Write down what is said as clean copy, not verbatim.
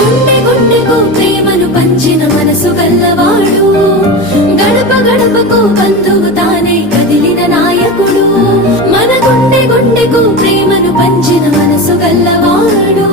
గుండె గుండెకు ప్రేమను పంచిన మనసు గల్లవాడు, గడప గడపకు బంధువు తానే కదిలిన నాయకుడు, మన గుండె గుండెకు ప్రేమను పంచిన మనసు గల్లవాడు.